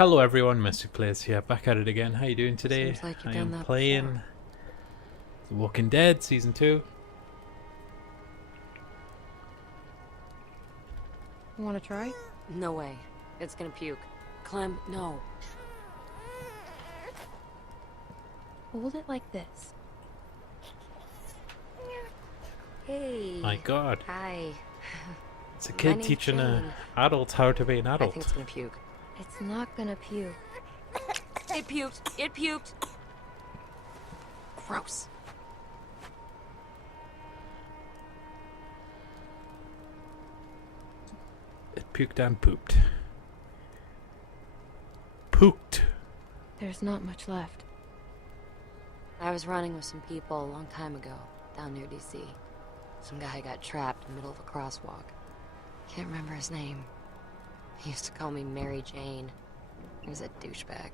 Hello everyone, MessyPlays here, back at it again. How you doing today? Seems like you've I done am that playing before. The Walking Dead Season 2. You want to try? No way. It's gonna puke. Clem, no. Hold it like this. Hey. My god, Hi. it's a My kid name's teaching Jane. an adult how to be an I adult. think it's gonna puke. It's not gonna puke. It puked. It puked. Gross. It puked and pooped. Pooked. There's not much left. I was running with some people a long time ago, down near DC. Some guy got trapped in the middle of a crosswalk. Can't remember his name. He used to call me Mary Jane. He was a douchebag.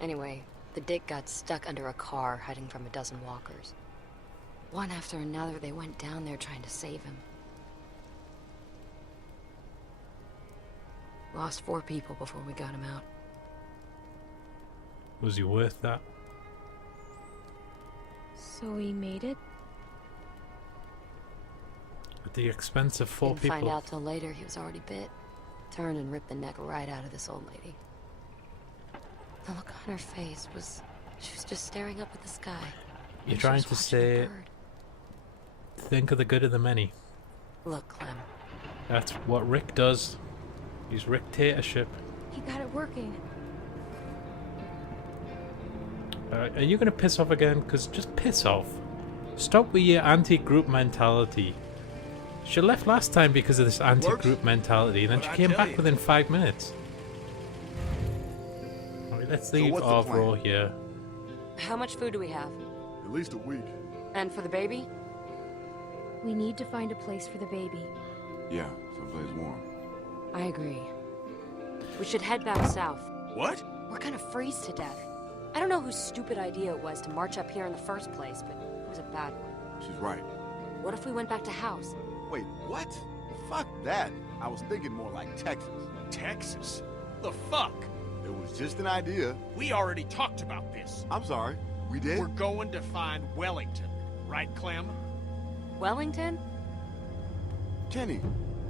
Anyway, the dick got stuck under a car hiding from a dozen walkers. One after another, they went down there trying to save him. Lost 4 people before we got him out. Was he worth that? So we made it? At the expense of 4 Didn't people? find out till later he was already bit. Turned and ripped the neck right out of this old lady. The look on her face was... she was just staring up at the sky. You're She trying was to watching a say, bird. think of the good of the many. Look, Clem. That's what Rick does. He's Rick-tatorship. He got it working. Are you gonna piss off again? Because just piss off. Stop with your anti-group mentality. She left last time because of this anti-group mentality, and then she came back within 5 minutes. Alright, let's leave what's the our plan? row here. How much food do we have? At least a week. And for the baby? We need to find a place for the baby. Yeah, someplace warm. I agree. We should head back south. What? We're gonna freeze to death. I don't know whose stupid idea it was to march up here in the first place, but it was a bad one. She's right. What if we went back to house? Wait, what? Fuck that. I was thinking more like Texas. Texas? The fuck? It was just an idea. We already talked about this. I'm sorry. We did? We're going to find Wellington, right, Clem? Wellington? Kenny,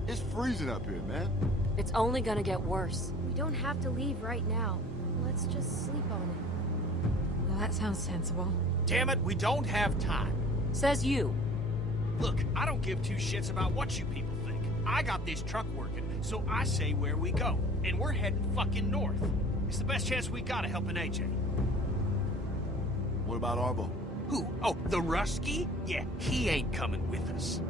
it's freezing up here, man. It's only gonna get worse. We don't have to leave right now. Let's just sleep on it. Well, that sounds sensible. Damn it, we don't have time. Says you. Look, I don't give 2 shits about what you people think. I got this truck working, so I say where we go. And we're heading fucking north. It's the best chance we got of helping AJ. What about Arbo? Who? Oh, the Rusky? Yeah, he ain't coming with us.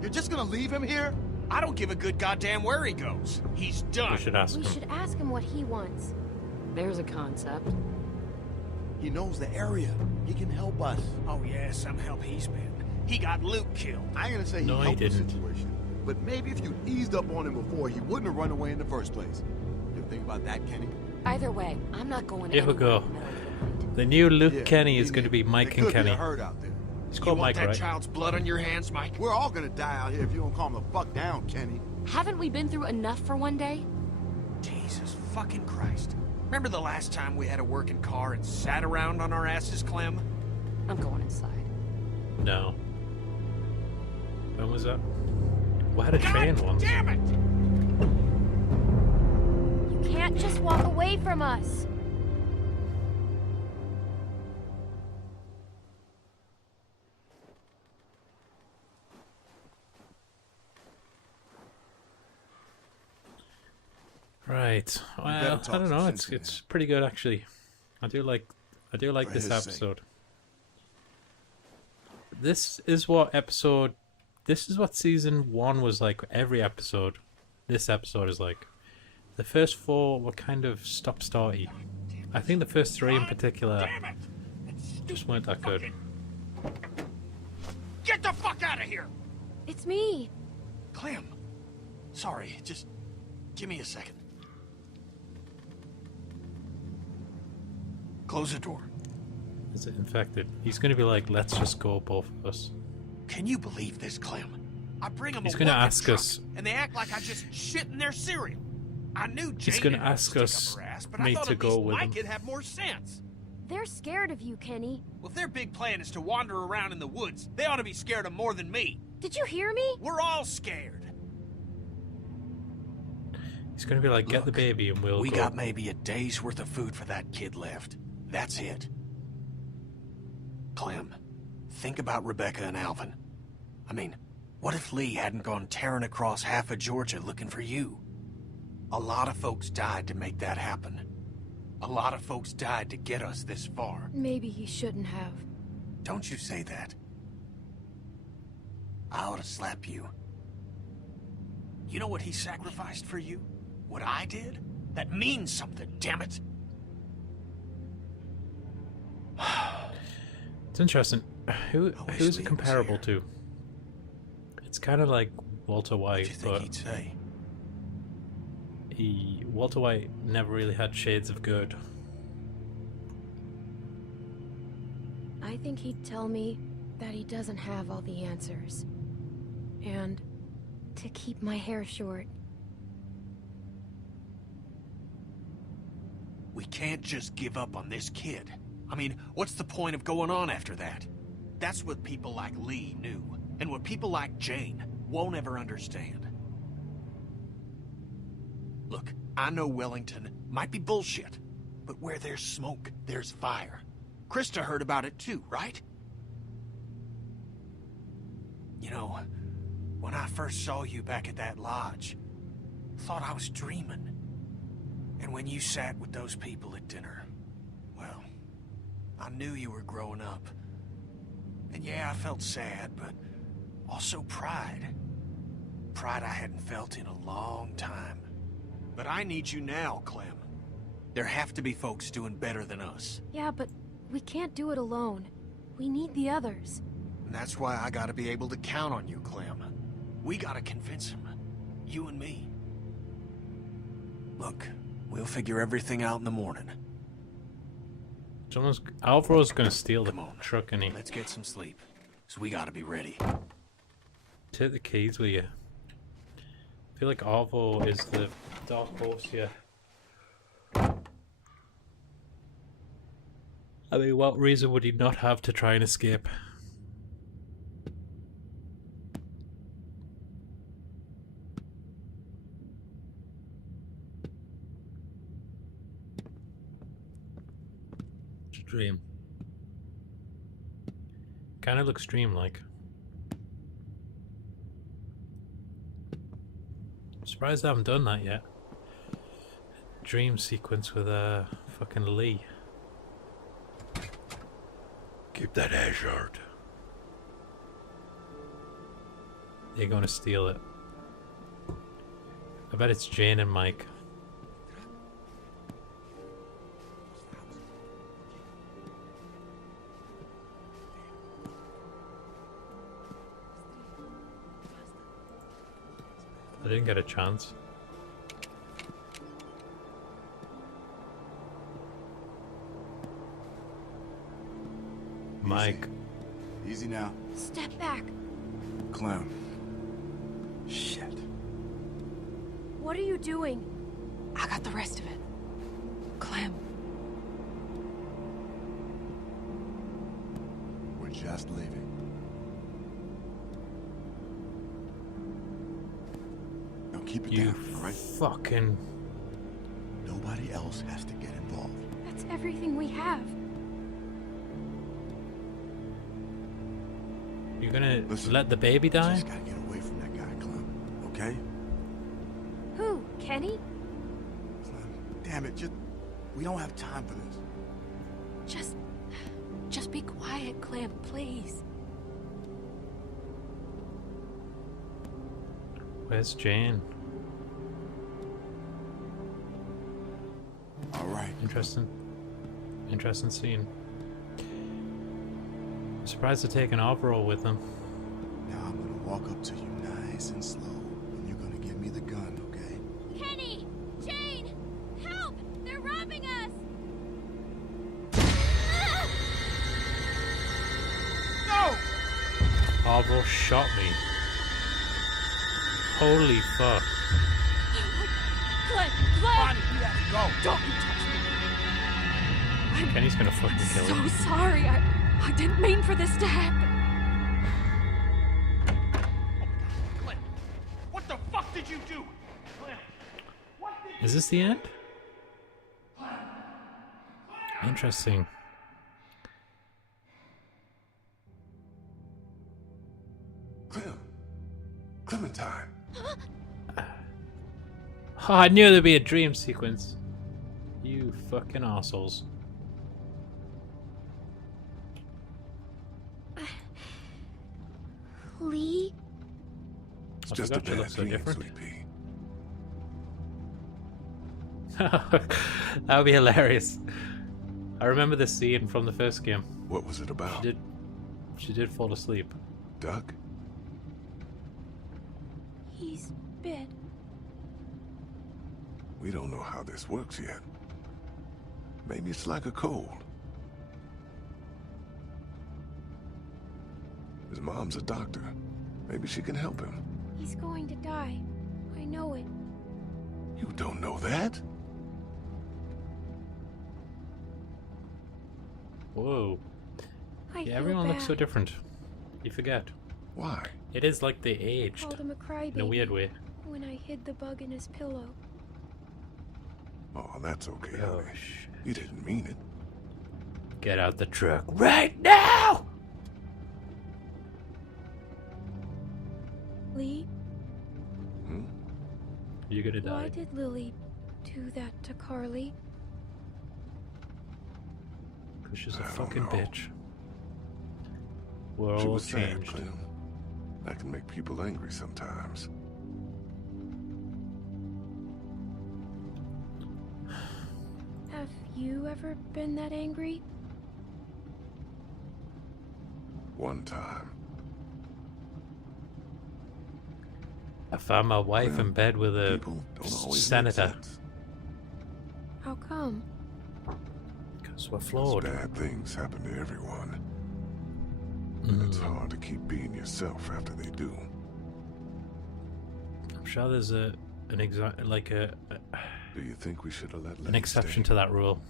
You're just gonna leave him here? I don't give a good goddamn where he goes. He's done. We should ask We him. should ask him what he wants. There's a concept. He knows the area. He can help us. Oh yeah, some help he's been. He got Luke killed. I ain't gonna say No, he he helped the didn't. situation, but maybe if you'd eased up on him before, he wouldn't have run away in the first place. You think about that, Kenny? Either way, I'm not going Here we anywhere go. in the middle of the night. The new Luke Yeah, Kenny is me going to be neither. Mike There and could be Kenny. a herd out there. He's You called want Mike, that right? child's blood on your hands, Mike? We're all gonna die out here if you don't calm the fuck down, Kenny. Haven't we been through enough for one day? Jesus fucking Christ. Remember the last time we had a working car and sat around on our asses, Clem? I'm going inside. No. When was that? We had a train God once. damn it! You can't just walk away from us. Right. Well, better I talk don't some know. sense It's in pretty good actually. I do like For this his sake. episode. This is what season 1 was like. Every episode. This episode is like. The first 4 were kind of stop-starty. I think the first 3 in particular Damn it! It's just weren't that good. Get the fuck out of here! It's me. Clem. Sorry, just give me a second. Close the door. Is it infected? He's going to be like, let's just go, both of us. Can you believe this, Clem? I bring them He's a gonna working ask truck, us- and they act like I just shit in their cereal. I knew Jane He's gonna didn't ask stick us, up her ass, but me I thought to at go least with my him. kid had more sense. They're scared of you, Kenny. Well, if their big plan is to wander around in the woods, they ought to be scared of more than me. Did you hear me? We're all scared. He's gonna be like, get the Look, baby and we'll we go. got maybe a day's worth of food for that kid left. That's it. Clem, think about Rebecca and Alvin. I mean, what if Lee hadn't gone tearing across half of Georgia looking for you? A lot of folks died to make that happen. A lot of folks died to get us this far. Maybe he shouldn't have. Don't you say that. I ought to slap you. You know what he sacrificed for you? What I did? That means something, damn it! It's interesting. Who's wish it Lee was comparable here. to? It's kind of like Walter What do White, you think but he'd say? Walter White never really had shades of good. I think he'd tell me that he doesn't have all the answers. And to keep my hair short. We can't just give up on this kid. I mean, what's the point of going on after that? That's what people like Lee knew, and what people like Jane won't ever understand. Look, I know Wellington might be bullshit, but where there's smoke, there's fire. Krista heard about it too, right? You know, when I first saw you back at that lodge, thought I was dreaming. And when you sat with those people at dinner, well, I knew you were growing up. And yeah, I felt sad, but also pride. Pride I hadn't felt in a long time. But I need you now, Clem. There have to be folks doing better than us. Yeah, but we can't do it alone. We need the others. And that's why I gotta be able to count on you, Clem. We gotta convince him. You and me. Look, we'll figure everything out in the morning. Alvaro's gonna steal the Come on. truck, and he Let's get some sleep. So we gotta be ready. take the keys with you. I feel like Alvaro is the dark horse here. I mean, what reason would he not have to try and escape? It's a dream. Kind of looks dream-like. I'm surprised I haven't done that yet. Dream sequence with fucking Lee. Keep that hair short. They're gonna steal it. I bet it's Jane and Mike. I didn't get a chance. Mike. Easy now. Step back. Clem. Shit. What are you doing? I got the rest of it. Clem. We're just leaving. Now keep it You down, all right? fucking... Nobody else has to get involved. That's everything we have. You're gonna Listen, let the baby die? Just gotta get away from that guy, Clem. Okay? Who? Kenny? Clem, damn it, we don't have time for this. Just be quiet, Clem, please. Where's Jane? All right. Interesting scene. I'm surprised they're taking Alvaro with them. Now I'm gonna walk up to you nice and slow, and you're gonna give me the gun, okay? Kenny! Jane! Help! They're robbing us! No! Alvaro shot me. Holy fuck. Clem! Go. Don't you touch me. Kenny's gonna fucking kill So him. sorry. I didn't mean for this to happen. Clint, what the fuck did you do? Clint, what did Is this the end? Interesting. Clementine. Oh, I knew there'd be a dream sequence. You fucking assholes. Lee? It's I just a forgot she bad looked so dream, different. Sweet Pea. That would be hilarious. I remember this scene from the first game. What was it about? She did fall asleep. Duck? He's bit. We don't know how this works yet. Maybe it's like a cold. His mom's a doctor. Maybe she can help him. He's going to die. I know it. You don't know that? Whoa. I Yeah, feel everyone looks so bad. different. You forget. Why? It is like they I aged. called him a crybaby In a weird way. when I hid the bug in his pillow. Oh, that's okay, Oh, honey. shit. You didn't mean it. Get out the truck right now! Lee, Hmm? You're gonna die. why did Lily do that to Carly? Because she's I a don't fucking know. bitch. We're She all was sad, changed. Clem. That can make people angry sometimes. Have you ever been that angry? One time. I found my wife Well, in bed with a People don't always make senator. sense. How come? Because we're 'Cause flawed. bad things happen to everyone. And it's Mm. hard to keep being yourself after they do. I'm sure there's an Do you think we should have let an Lenny exception stay? to that rule.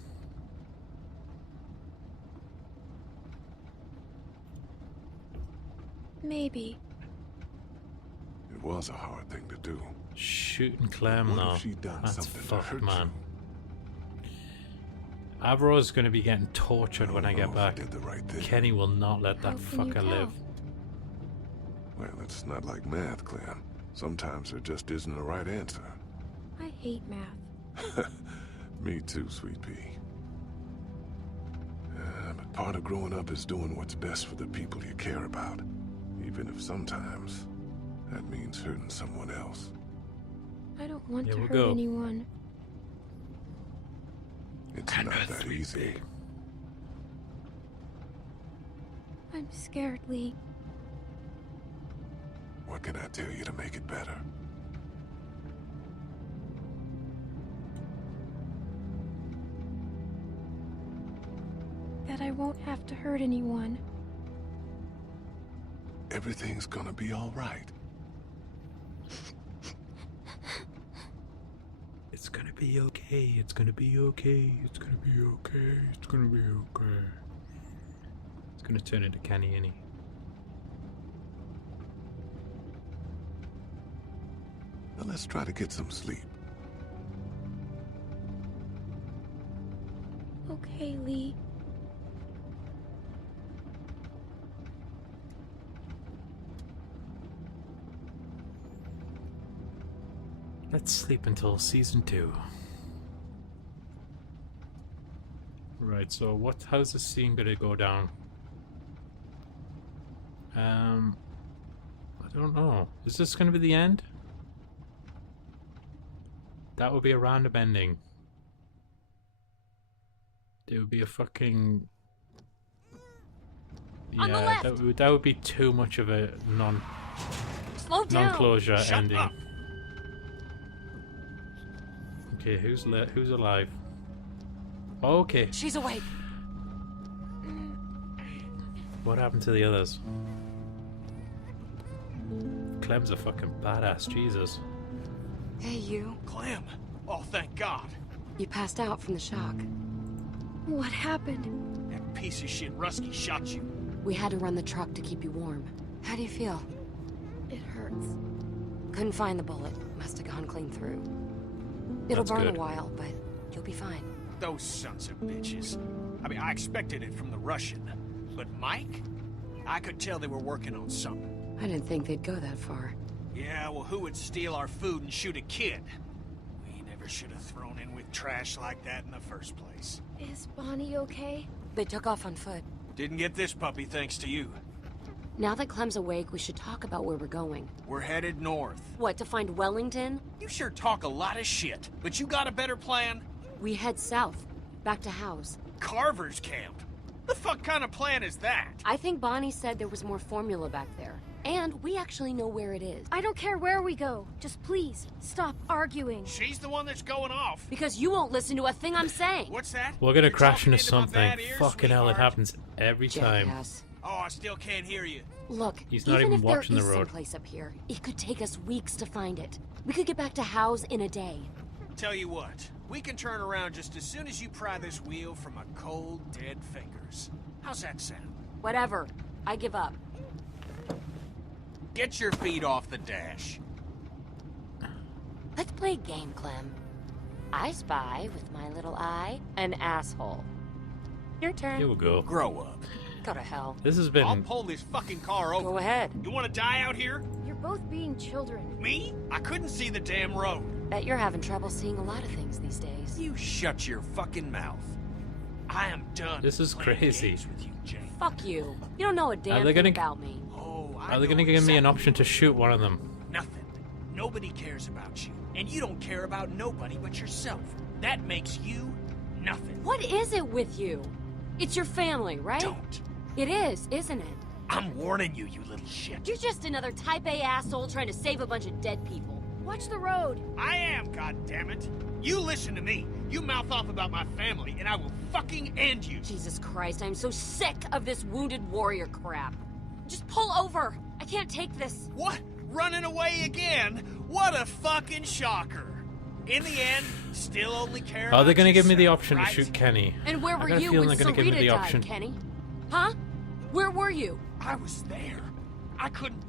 Maybe. It was a hard thing to do. Shooting Clem What though. if she'd done That's something to fucked, hurt man. you? Avro's gonna be getting tortured when I don't get know if back. he did the right thing. Kenny will not let How that can you fucker tell? live. Well, it's not like math, Clem. Sometimes there just isn't a right answer. I hate math. Me too, Sweet Pea. But part of growing up is doing what's best for the people you care about. Even if sometimes that means hurting someone else. I don't want Yeah, to we'll hurt go. anyone. It's not that easy. I'm scared, Lee. What can I tell you to make it better? That I won't have to hurt anyone. Everything's gonna be all right. It's gonna be okay. It's gonna be okay. It's gonna be okay. It's gonna be okay. It's gonna turn into Kenny, innit? Now let's try to get some sleep. Okay, Lee. Let's sleep until season 2. Right, so how's this scene gonna go down? I don't know. Is this gonna be the end? That would be a random ending. It would be a fucking... On the Yeah, left. that would be too much of a Slow down. non-closure Shut ending. up. Okay, who's alive? Oh, okay. She's awake. What happened to the others? Clem's a fucking badass, Jesus. Hey, you. Clem. Oh, thank God. You passed out from the shock. What happened? That piece of shit Rusky shot you. We had to run the truck to keep you warm. How do you feel? It hurts. Couldn't find the bullet. Must have gone clean through. It'll That's burn good. a while, but you'll be fine. Those sons of bitches. I mean, I expected it from the Russian. But Mike? I could tell they were working on something. I didn't think they'd go that far. Yeah, well, who would steal our food and shoot a kid? We never should have thrown in with trash like that in the first place. Is Bonnie okay? They took off on foot. Didn't get this puppy thanks to you. Now that Clem's awake, we should talk about where we're going. We're headed north. What, to find Wellington? You sure talk a lot of shit, but you got a better plan? We head south, back to House. Carver's camp? The fuck kind of plan is that? I think Bonnie said there was more formula back there. And we actually know where it is. I don't care where we go. Just please, stop arguing. She's the one that's going off. Because you won't listen to a thing I'm saying. What's that? We're gonna You're crash talking into my something. bad ears, Fucking hell, it sweetheart? happens every time. Jackass. Oh, I still can't hear you. Look, He's not even if watching there the is road. someplace up here, it could take us weeks to find it. We could get back to House in a day. Tell you what, we can turn around just as soon as you pry this wheel from my cold, dead fingers. How's that sound? Whatever. I give up. Get your feet off the dash. Let's play a game, Clem. I spy with my little eye an asshole. Your turn. Here we go. Grow up. Go to hell. This has I'll been... pull this fucking car over. Go ahead. You want to die out here? You're both being children. Me? I couldn't see the damn road. Bet you're having trouble seeing a lot of things these days. You shut your fucking mouth. I am done. This is playing crazy. games with you, Jane. Fuck you. You don't know a damn they thing gonna- about me. Oh, Are they gonna give me an option to shoot one of them? Nothing. Nobody cares about you. And you don't care about nobody but yourself. That makes you nothing. What is it with you? It's your family, right? Don't. It is, isn't it? I'm warning you, you little shit. You're just another type A asshole trying to save a bunch of dead people. Watch the road. I am, goddammit. You listen to me. You mouth off about my family, and I will fucking end you. Jesus Christ, I'm so sick of this wounded warrior crap. Just pull over. I can't take this. What? Running away again? What a fucking shocker. In the end, still only care Are they about gonna give me the yourself, option right? to shoot Kenny? And where I were got a you feeling when they're gonna give me Sarita the died, option. Kenny? Huh? Where were you? I was there. I couldn't...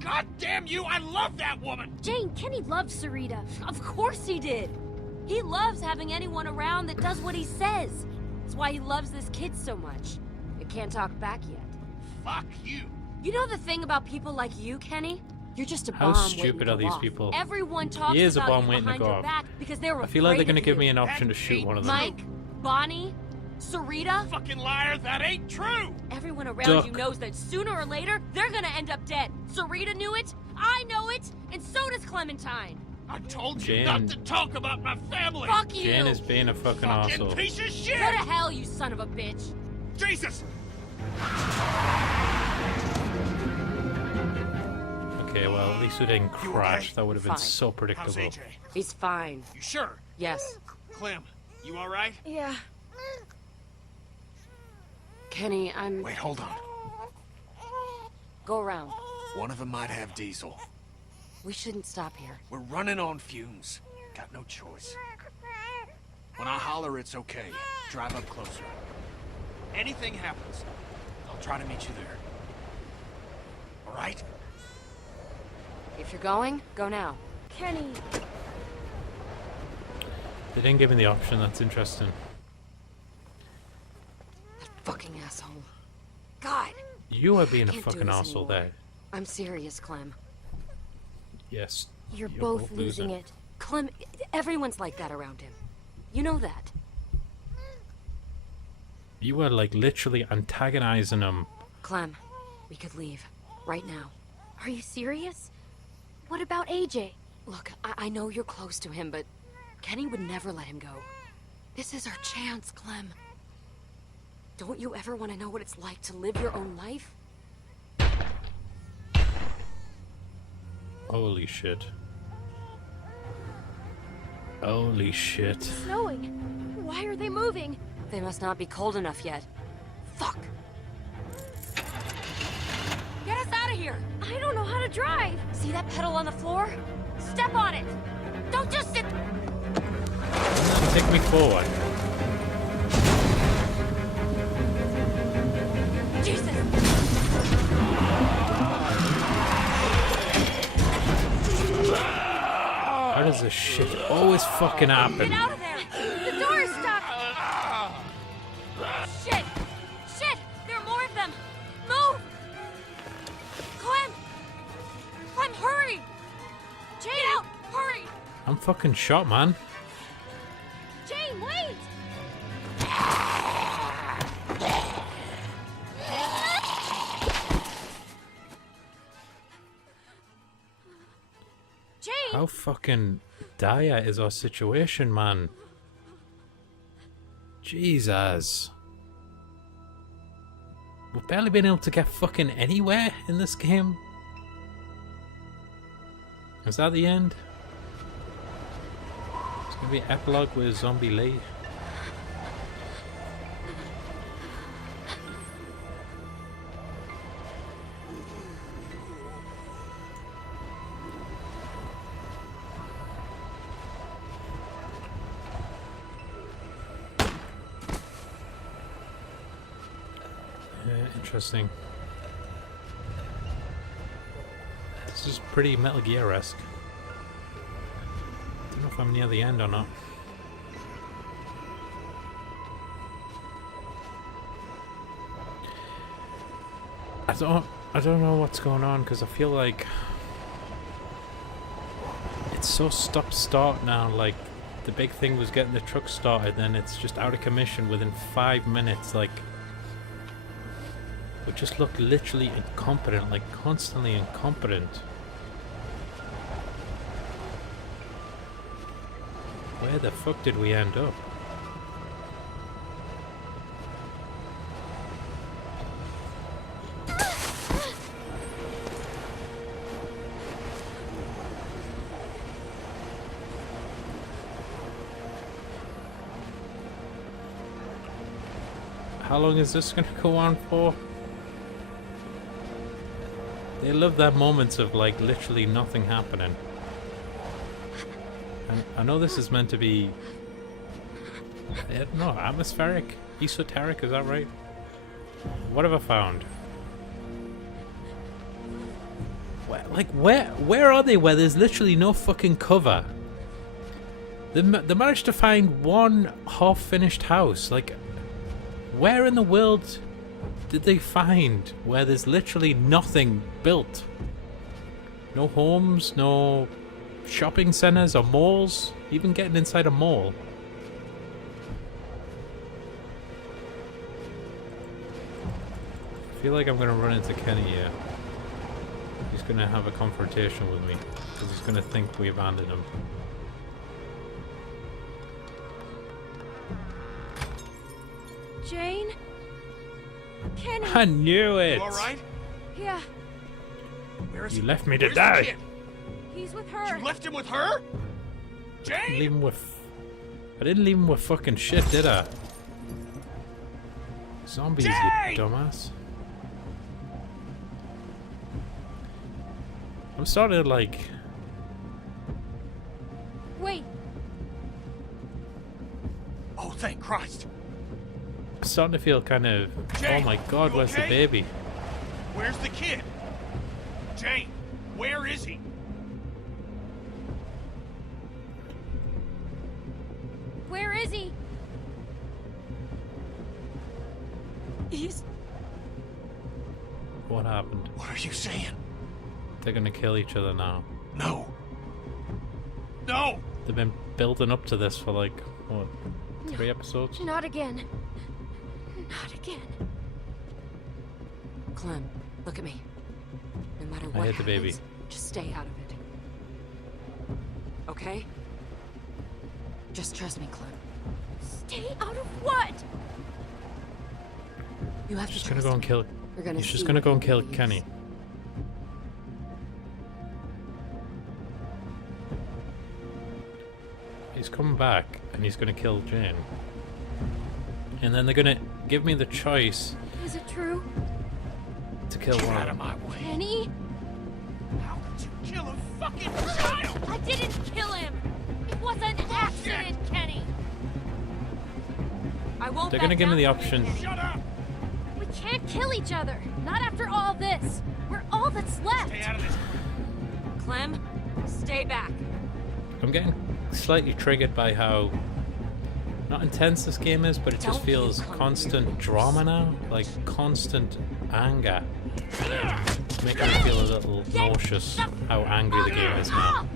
God damn you, I love that woman! Jane, Kenny loves Sarita. Of course he did. He loves having anyone around that does what he says. That's why he loves this kid so much. I can't talk back yet. Fuck you. You know the thing about people like you, Kenny? You're just a How bomb stupid waiting to are these go off. people? Everyone talks He is a about bomb you waiting to behind go your off. back because they're I feel like they're afraid gonna of give you. me an option to shoot one of them. Mike, Bonnie, Sarita, Fucking liar, that ain't true! everyone around Duck. you knows that sooner or later they're gonna end up dead. Sarita knew it, I know it, and so does Clementine. I told you Jan- not to talk about my family! Fuck you! Jan is being a fucking arsehole. piece of shit! Go to hell, you son of a bitch! Jesus! Okay, well, at least we didn't You crash. okay? That would have been Fine. so How's predictable. AJ? He's fine. You sure? Yes. Clem, you alright? Yeah. Kenny, I'm... Wait, hold on. Go around. One of them might have diesel. We shouldn't stop here. We're running on fumes. Got no choice. When I holler it's okay, drive up closer. Anything happens, I'll try to meet you there. Alright? If you're going, go now. Kenny. They didn't give me the option. That's interesting. That fucking asshole. God! You are being a Can't do fucking this arsehole anymore. there. I'm serious, Clem. Yes. You're both losing losing. it. Clem, everyone's like that around him. You know that. You are like literally antagonizing him. Clem, we could leave. Right now. Are you serious? What about AJ? Look, I know you're close to him, but Kenny would never let him go. This is our chance, Clem. Don't you ever want to know what it's like to live your own life? Holy shit. Holy shit. Snowing. Why are they moving? They must not be cold enough yet. Fuck! Get us out of here! I don't know how to drive. See that pedal on the floor? Step on it! Don't just sit... I'm take me forward. Jesus! How does this shit always fucking happen? Get out of there! The door is stuck! Shit! Shit! There are more of them! Move! Clem! Clem, hurry! Jane, get out! Hurry! I'm fucking shot, man. Jane, wait! Jane! How fucking dire is our situation, man? Jesus. We've barely been able to get fucking anywhere in this game. Is that the end? It's gonna be an epilogue with Zombie Lee. Interesting. This is pretty Metal Gear-esque. Don't know if I'm near the end or not. I don't know what's going on because I feel like it's so stop-start now. Like the big thing was getting the truck started, then it's just out of commission within 5 minutes. Like. We just look literally incompetent, like constantly incompetent. Where the fuck did we end up? How long is this gonna go on for? They love their moments of like literally nothing happening. And I know this is meant to be, I don't know, atmospheric, esoteric, is that right? What have I found? Where are they where there's literally no fucking cover? They managed to find one half-finished house. Like, where in the world did they find where there's literally nothing built? No homes, no shopping centers or malls, even getting inside a mall. I feel like I'm gonna run into Kenny here. He's gonna have a confrontation with me because he's gonna think we abandoned him. Jane? Kenny! I knew it! You alright? Yeah, Where is You he? left me to Where's the die! kid? he's with her. You left him with her? I didn't leave Jane? him with... I didn't leave him with fucking shit, did I? Zombies, you Jane! dumbass. I'm starting to like... Wait, Oh, thank Christ. I'm starting to feel kind of... Oh Jane, my god, you where's the okay? baby? Where's the kid? Jane, where is he? where is he? He's... What happened? What are you saying? They're gonna kill each other now. No. No! They've been building up to this for like, what, 3 episodes? Not again. Not again. Clem, look at me. No matter I what hit the baby. happens, just stay out of it. Okay? Just trust me, Clem. Stay out of what? You have She's to gonna trust go and me. kill... We're gonna She's see just gonna what go and he kill believes. Kenny. He's coming back and he's gonna kill Jane. And then they're gonna give me the choice Is it true? to kill Get one out of of them. my way. Kenny? How could you kill a fucking child? I didn't kill him! It was an accident, Kenny! won't They're back gonna give me down the from option. anything. Shut up! We can't kill each other. Not after all this. We're all that's left. Stay out of this. Clem, stay back. I'm getting slightly triggered by how not intense this game is, but it just Don't feels you come constant near drama now, like constant anger. It's making me feel a little nauseous how angry the game is now.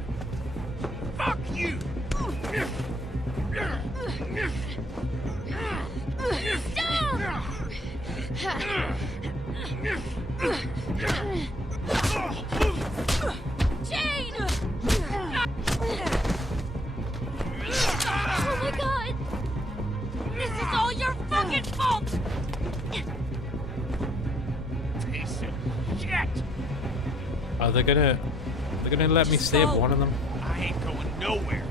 Fuck you! Jane! Oh my god! This is all your fucking fault! Piece of shit! Oh, they're gonna let me save go. one of them. I ain't going nowhere.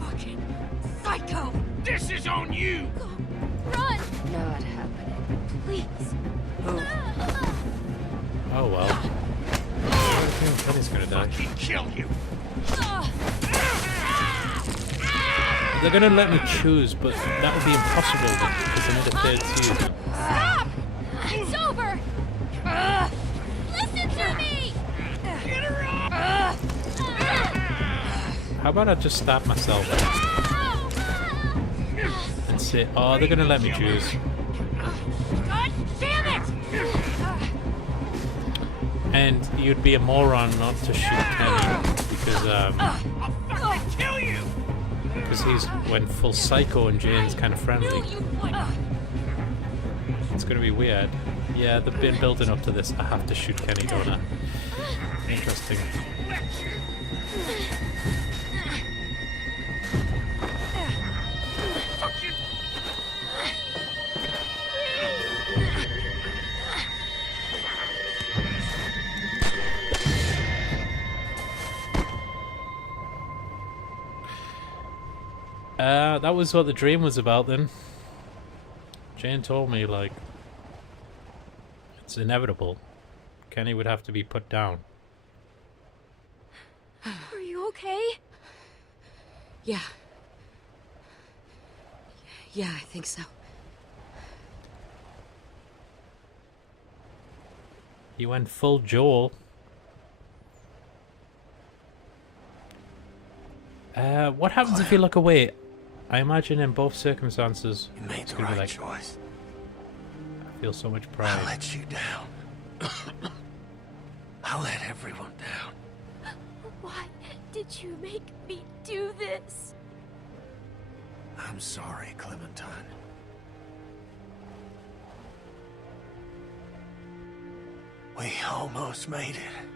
Fucking psycho! This is on you! Go. Run! Not happening. Please. Oh well. I think Penny's gonna die. Fucking kill you! They're gonna let me choose, but that would be impossible because I need a third season. Stop! It's over! Listen to me! Get her off! How about I just stab myself and say, oh, they're gonna let me choose. God damn it! And you'd be a moron not to shoot Kenny because I'll fucking kill you! he's went full psycho and Jane's kind of friendly. Knew you would! It's gonna be weird. Yeah, they've been building up to this. I have to shoot Kenny, don't I? Interesting. Fucking... That was what the dream was about then. Jane told me, like, it's inevitable. Kenny would have to be put down. Are you okay? Yeah. Yeah, I think so. He went full Joel. What happens if you look away? I imagine in both circumstances, You made it's the gonna be right like, choice. I feel so much I pride. let you down. I let everyone down. Why did you make me do this? I'm sorry, Clementine. We almost made it.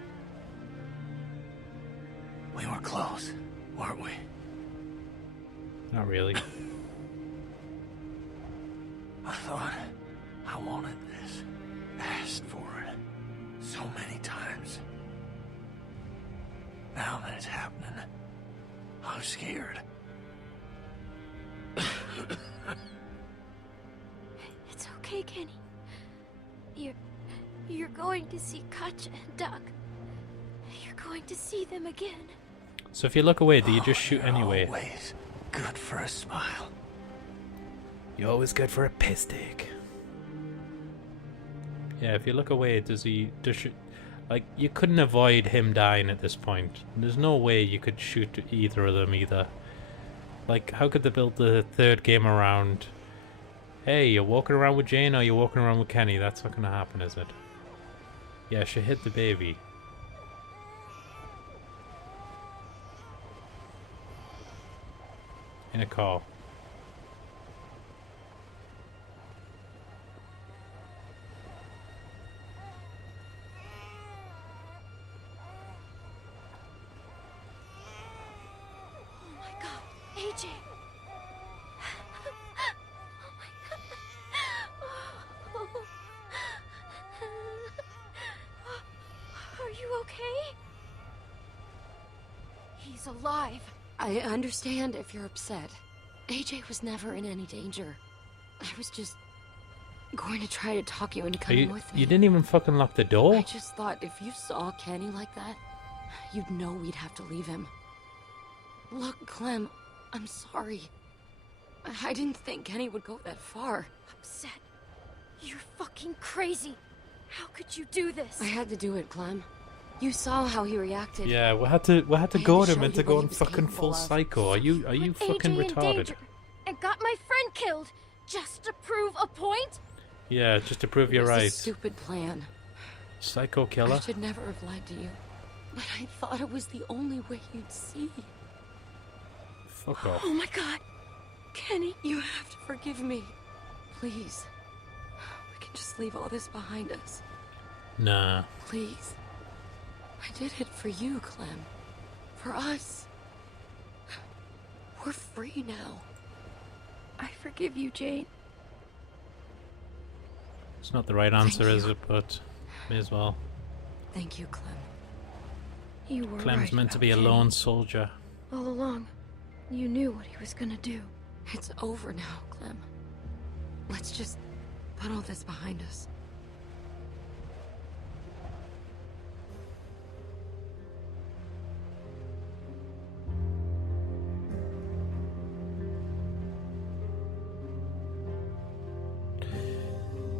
We were close, weren't we? Not really. I thought I wanted this, asked for it so many times. Now that it's happening, I'm scared. It's okay, Kenny. You're going to see Katja and Duck. You're going to see them again. So if you look away, do you just shoot You're anyway? Always good for a smile. You're always good for a piss take. Yeah, if you look away, does you, like, you couldn't avoid him dying at this point. There's no way you could shoot either of them either. Like, how could they build the third game around, hey, you're walking around with Jane or you're walking around with Kenny? That's not gonna happen, is it? Yeah, she hit the baby. In a car. Oh my god, AJ! Oh my god. Are you okay? He's alive. I understand if you're upset. AJ was never in any danger. I was just going to try to talk you into coming with me. You didn't even fucking lock the door? I just thought if you saw Kenny like that, you'd know we'd have to leave him. Look, Clem, I'm sorry. I didn't think Kenny would go that far. Upset. You're fucking crazy. How could you do this? I had to do it, Clem. You saw how he reacted. Yeah, we had to I had goad to him show into you what he going was fucking capable full of. psycho. Are you Put fucking AJ in retarded? danger and got my friend killed just to prove a point? Yeah, just to prove you're It was a right. stupid plan. Psycho I killer. should never have lied to you. But I thought it was the only way you'd see. Fuck off. Oh my god. Kenny. You have to forgive me. Please. We can just leave all this behind us. Nah. Please. I did it for you, Clem. For us. We're free now. I forgive you, Jane. It's not the right answer, is it? But may as well. Thank you, Clem. You were Clem's right meant to about be a Kenny. lone soldier. All along, you knew what he was gonna do. It's over now, Clem. Let's just put all this behind us.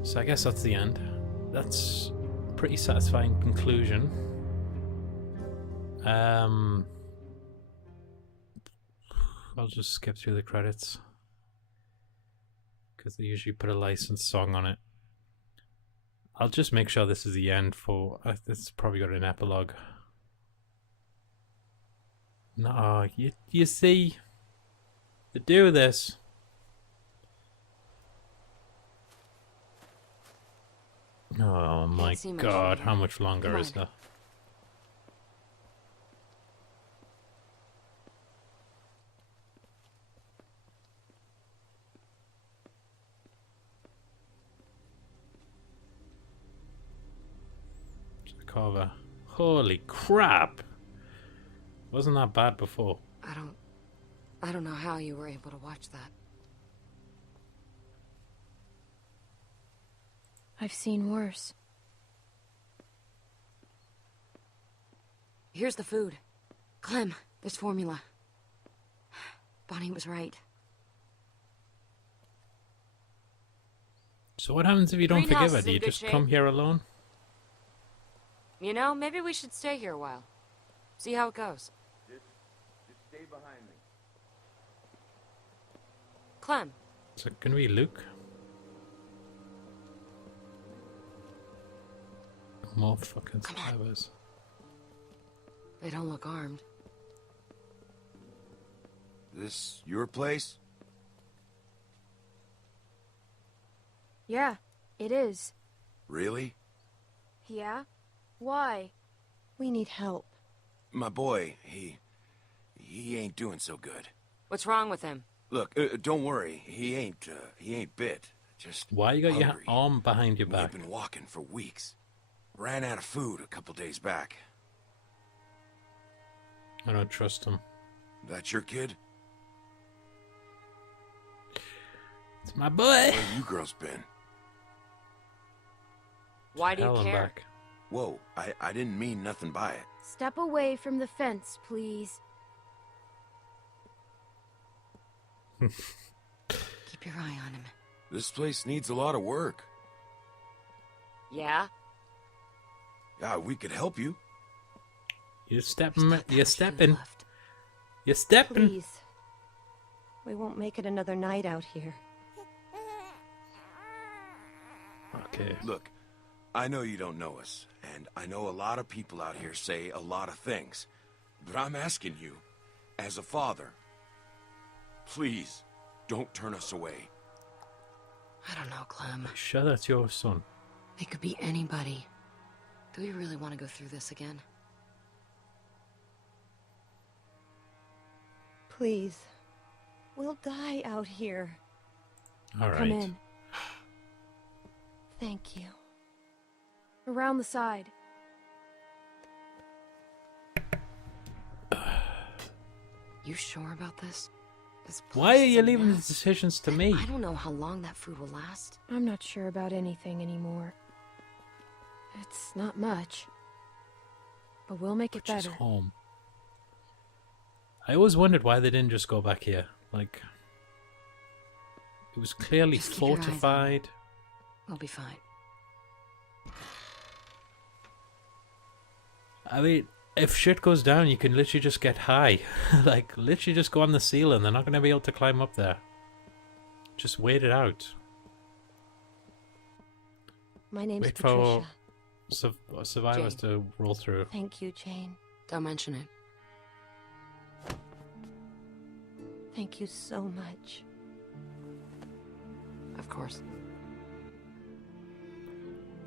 So I guess that's the end. That's a pretty satisfying conclusion. I'll just skip through the credits because they usually put a licensed song on it. I'll just make sure this is the end for. It's probably got an epilogue. No, you see, to do this. Oh my see much god, here. how much longer Come is on. there? Cover. Holy crap! Wasn't that bad before? I don't know how you were able to watch that. I've seen worse. Here's the food. Clem, this formula. Bonnie was right. So what happens if you don't Greenhouse forgive her? is Do in you good just shape. come here alone? You know, maybe we should stay here a while. See how it goes. Just stay behind me. Clem, Is it gonna be Luke? More fucking Come on. survivors. they don't look armed. This your place? Yeah, it is. Really? Yeah? Why? We need help. My boy, he ain't doing so good. What's wrong with him? Look, don't worry. He ain't bit. Just Why you got hungry. your arm behind your We've back? been walking for weeks. Ran out of food a couple days back. I don't trust him. That your kid? It's my boy! Where you girls been? Why do you Hell, I'm care? back. Whoa, I didn't mean nothing by it. Step away from the fence, please. Keep your eye on him. This place needs a lot of work. Yeah? Yeah, we could help you. You're There's stepping. not that You're much food stepping. left. You're stepping. Please. We won't make it another night out here. Okay. Look, I know you don't know us, and I know a lot of people out here say a lot of things, but I'm asking you, as a father, please don't turn us away. I don't know, Clem. Sure, that's your son. It could be anybody. Do we really want to go through this again? Please. We'll die out here. All right. Come in. Thank you. Around the side. You sure about this? This Why place are is you a leaving the mess. decisions to me? I don't know how long that food will last. I'm not sure about anything anymore. It's not much. But we'll make it Which is better. home. I always wondered why they didn't just go back here. Like, it was clearly Just keep your eyes on it. fortified. We'll be fine. I mean, if shit goes down, you can literally just get high. Like, literally just go on the ceiling. They're not going to be able to climb up there. Just wait it out. My name's Wait for Patricia. survivors Jane. to roll through. Thank you, Jane. Don't mention it. Thank you so much. Of course.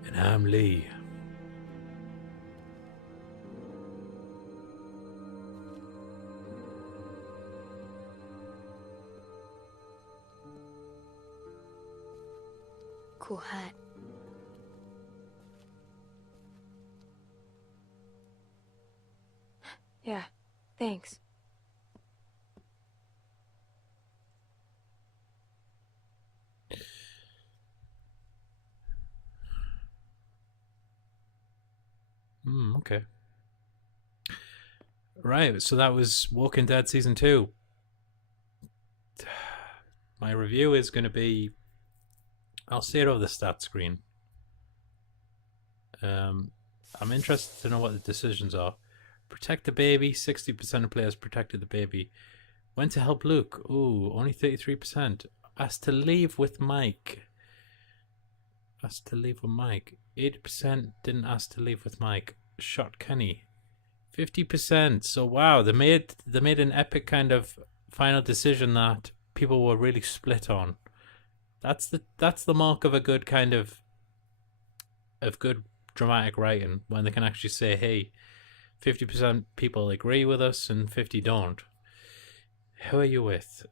And I'm Lee. Cool hat. Yeah, thanks. Okay. Right, so that was Walking Dead Season 2. My review is going to be... I'll say it over the stat screen. I'm interested to know what the decisions are. Protect the baby. 60% of players protected the baby. Went to help Luke. Ooh, only 33%. Asked to leave with Mike. 80% didn't ask to leave with Mike. Shot Kenny. 50%. So wow, they made an epic kind of final decision that people were really split on. That's the mark of a good kind of good dramatic writing, when they can actually say, hey, 50% people agree with us and 50 don't. Who are you with?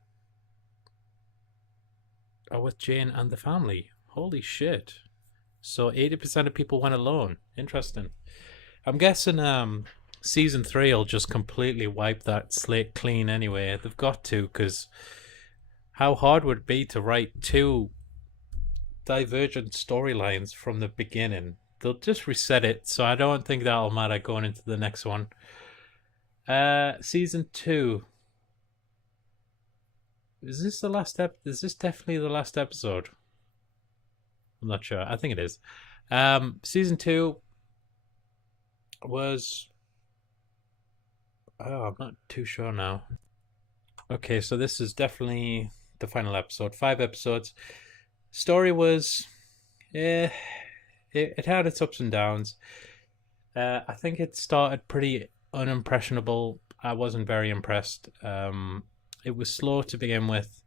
Oh, with Jane and the family. Holy shit. So 80% of people went alone. Interesting. I'm guessing season 3 will just completely wipe that slate clean anyway. They've got to, because how hard would it be to write two divergent storylines from the beginning? They'll just reset it, so I don't think that'll matter going into the next one. Season 2. Is this the last Is this definitely the last episode? I'm not sure. I think it is. Season 2 was... Oh, I'm not too sure now. Okay, so this is definitely the final episode. 5 episodes. Story was... It had its ups and downs. I think it started pretty unimpressionable. I wasn't very impressed. It was slow to begin with.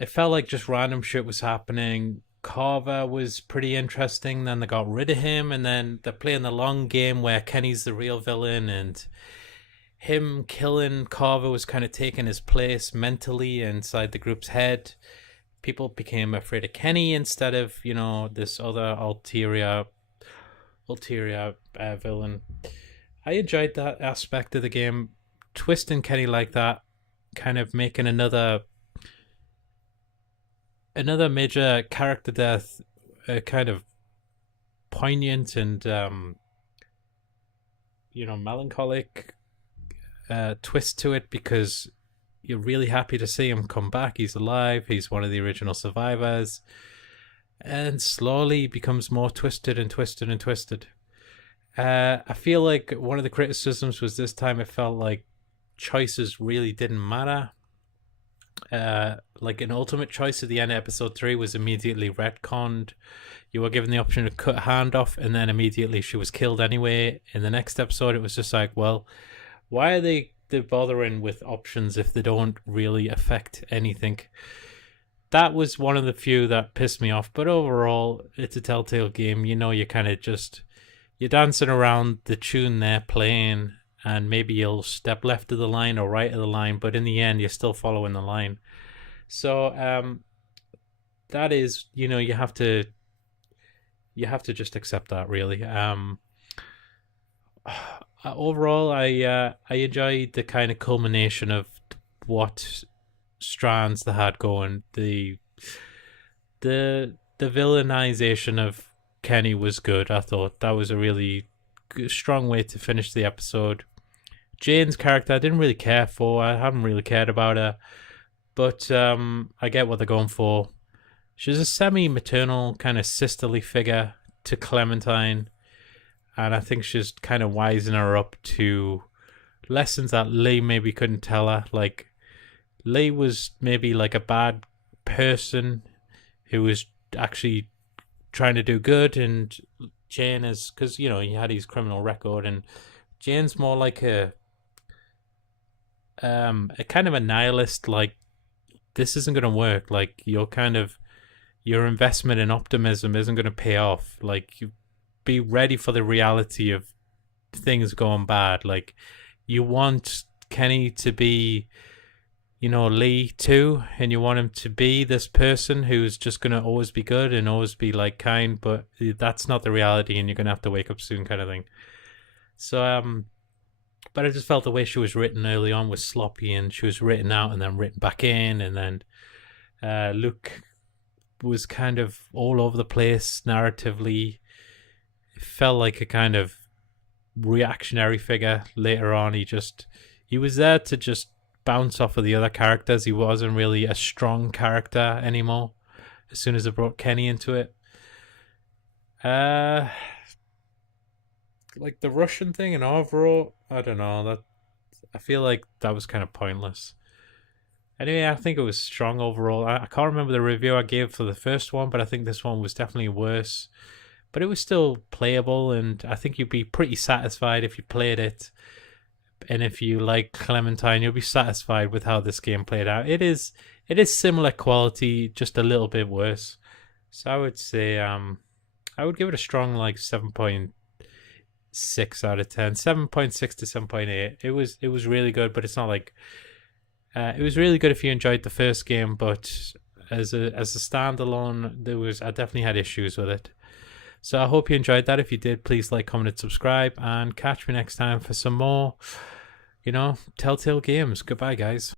It felt like just random shit was happening. Carver was pretty interesting. Then they got rid of him, and then they're playing the long game where Kenny's the real villain, and him killing Carver was kind of taking his place mentally inside the group's head. People became afraid of Kenny instead of, this other ulterior villain. I enjoyed that aspect of the game, twisting Kenny like that, kind of making another major character death kind of poignant and melancholic twist to it, because you're really happy to see him come back. He's alive. He's one of the original survivors, and slowly becomes more twisted and twisted and twisted. I feel like one of the criticisms was this time it felt like choices really didn't matter. Like an ultimate choice at the end of episode 3 was immediately retconned. You were given the option to cut a hand off, and then immediately she was killed anyway. In the next episode, it was just like, well, why are they're bothering with options if they don't really affect anything? That was one of the few that pissed me off. But overall, it's a Telltale game. You kind of you're dancing around the tune they're playing, and maybe you'll step left of the line or right of the line, but in the end, you're still following the line. So that is, you have to just accept that, really. Overall, I enjoyed the kind of culmination of what strands they had going. The villainization of Kenny was good. I thought that was a really strong way to finish the episode. Jane's character I didn't really care for. I haven't really cared about her. But I get what they're going for. She's a semi-maternal, kind of sisterly figure to Clementine. And I think she's kind of wising her up to lessons that Lee maybe couldn't tell her. Like, Lee was maybe like a bad person who was actually trying to do good, and Jane is, because, you know, he had his criminal record, and Jane's more like a kind of a nihilist, like, this isn't going to work. Like, your investment in optimism isn't going to pay off. Like, you be ready for the reality of things going bad. Like, you want Kenny to be, you know, Lee too, and you want him to be this person who's just going to always be good and always be like kind, but that's not the reality, and you're going to have to wake up soon, kind of thing. So but I just felt the way she was written early on was sloppy, and she was written out and then written back in, and then Luke was kind of all over the place narratively. It felt like a kind of reactionary figure later on. He was there to just bounce off of the other characters. He wasn't really a strong character anymore as soon as they brought Kenny into it. Like the Russian thing and overall, I don't know, I feel like that was kind of pointless. Anyway, I think it was strong overall. I can't remember the review I gave for the first one, but I think this one was definitely worse. But it was still playable, and I think you'd be pretty satisfied if you played it. And if you like Clementine, you'll be satisfied with how this game played out. It is similar quality, just a little bit worse. So I would say I would give it a strong like 7.6 out of 10. 7.6 to 7.8. It was really good, but it's not like it was really good if you enjoyed the first game, but as a standalone, I definitely had issues with it. So I hope you enjoyed that. If you did, please like, comment, and subscribe, and catch me next time for some more, you know, Telltale games. Goodbye, guys.